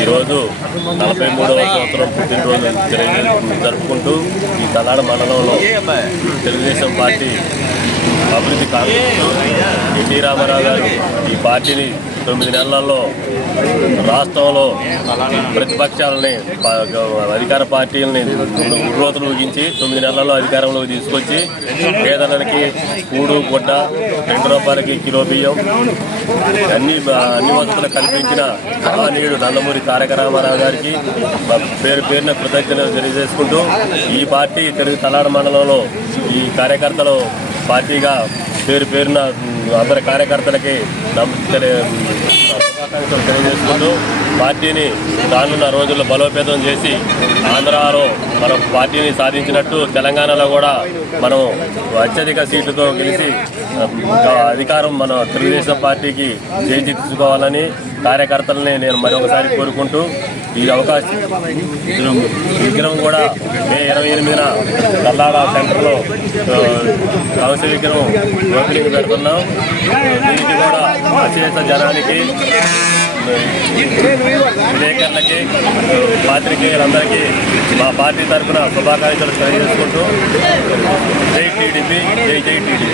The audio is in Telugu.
ఈరోజు 43వ సంవత్సరం పుట్టినరోజు జరుపుకుంటూ ఈ తలాడ మండలంలో తెలుగుదేశం పార్టీ అభివృద్ధి కాంగ్రెస్ ఎన్టీ రామారావు గారు ఈ పార్టీని 9 నెలల్లో రాష్ట్రంలో ప్రతిపక్షాలని అధికార పార్టీలని రోజులు ఊగించి 9 నెలల్లో అధికారంలోకి తీసుకొచ్చి పేదలకి కూడు గుడ్డ ₹2 కిలో బియ్యం అన్ని వసతులు కల్పించిన మహనీయుడు నందమూరి తారక రామారావు గారికి పేరున కృతజ్ఞతలు తెలియజేసుకుంటూ ఈ పార్టీ తెలుగు తలాడ మండలంలో ఈ కార్యకర్తలు పార్టీగా పేరున అందరి కార్యకర్తలకి శుభాకాంక్షలు తెలియజేసుకుంటూ పార్టీని రానున్న రోజుల్లో బలోపేతం చేసి ఆంధ్రాలో మనం పార్టీని సాధించినట్టు తెలంగాణలో కూడా మనం అత్యధిక సీట్లతో గెలిచి అధికారం మన తెలుగుదేశం పార్టీకి చేజిక్కించుకోవాలని కార్యకర్తలని నేను మరొకసారి కోరుకుంటూ ఈ అవకాశం విగ్రహం కూడా మే 28న తల్లాడ సెంటర్లో కౌన్సిల్ విగ్రహం ఓపెనింగ్ పెడుతున్నాం. దీనికి కూడా అశేష జనానికి విలేకరులకి పాత్రికేయులందరికీ మా పార్టీ తరఫున శుభాకాంక్షలు తెలియజేసుకుంటూ జై టీడీపీ, జై టీడీపీ.